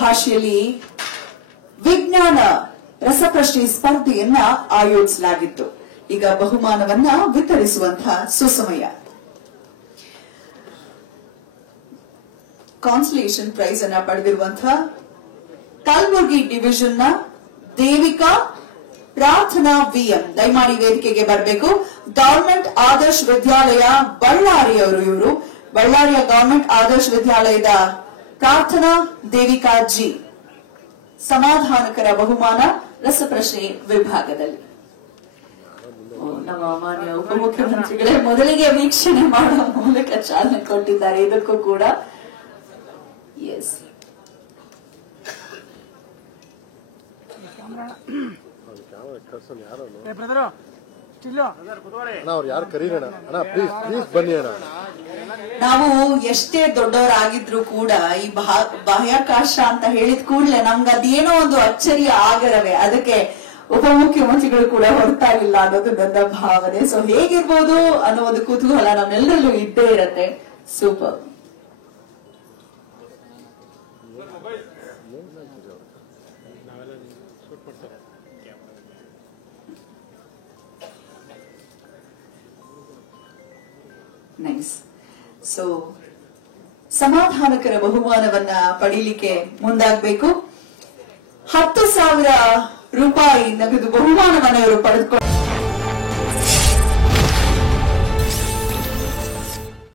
ಭಾಷೆಯಲ್ಲಿ ವಿಜ್ಞಾನ ರಸಪ್ರಶ್ನೆ ಸ್ಪರ್ಧೆಯನ್ನ ಆಯೋಜಿಸಲಾಗಿತ್ತು. ಈಗ ಬಹುಮಾನವನ್ನ ವಿತರಿಸುವಂತಹ ಸುಸಮಯ. ಕಾನ್ಸಲೇಷನ್ ಪ್ರೈಸ್ ಅನ್ನ ಪಡೆದಿರುವಂತಹ ಕಲಬುರಗಿ ಡಿವಿಷನ್ ನ ದೇವಿಕಾ ಪ್ರಾರ್ಥನಾ ವಿಎಂ ದಯಮಾಡಿ ವೇದಿಕೆಗೆ ಬರಬೇಕು. ಗವರ್ಮೆಂಟ್ ಆದರ್ಶ್ ವಿದ್ಯಾಲಯ ಬಳ್ಳಾರಿಯವರು. ಇವರು ಬಳ್ಳಾರಿಯ ಗವರ್ಮೆಂಟ್ ಆದರ್ಶ್ ವಿದ್ಯಾಲಯದ ಪ್ರಾರ್ಥನಾ ದೇವಿಕಾ ಜಿ. ಸಮಾಧಾನಕರ ಬಹುಮಾನ ರಸಪ್ರಶ್ನೆ ವಿಭಾಗದಲ್ಲಿ. ನಮ್ಮ ಮಾನ್ಯ ಉಪಮುಖ್ಯಮಂತ್ರಿಗಳೇ ಮೊದಲಿಗೆ ವೀಕ್ಷಣೆ ಮಾಡುವ ಮೂಲಕ ಚಾಲನೆ ಕೊಟ್ಟಿದ್ದಾರೆ ಇದಕ್ಕೂ ಕೂಡ. ಎಸ್, ನಾವು ಎಷ್ಟೇ ದೊಡ್ಡವರಾಗಿದ್ರು ಕೂಡ ಈ ಬಾಹ್ಯಾಕಾಶ ಅಂತ ಹೇಳಿದ ಕೂಡಲೇ ನಮ್ಗೆ ಅದೇನೋ ಒಂದು ಅಚ್ಚರಿಯ ಆಗರವೇ. ಅದಕ್ಕೆ ಉಪಮುಖ್ಯಮಂತ್ರಿಗಳು ಕೂಡ ಹೊರತಾಗಿಲ್ಲ ಅನ್ನೋದು ನನ್ನ ಭಾವನೆ. ಸೊ ಹೇಗಿರ್ಬೋದು ಅನ್ನೋ ಒಂದು ಕುತೂಹಲ ನಮ್ಮೆಲ್ಲರಲ್ಲೂ ಇದ್ದೇ ಇರತ್ತೆ. ಸೂಪರ್. ನೈಸ್. ಸೊ ಸಮಾಧಾನಕರ ಬಹುಮಾನವನ್ನ ಪಡೀಲಿಕ್ಕೆ ಮುಂದಾಗಬೇಕು. 10,000 ರೂಪಾಯಿ ನಗದು ಬಹುಮಾನವನ್ನು ಇವರು ಪಡೆದುಕೊಂಡು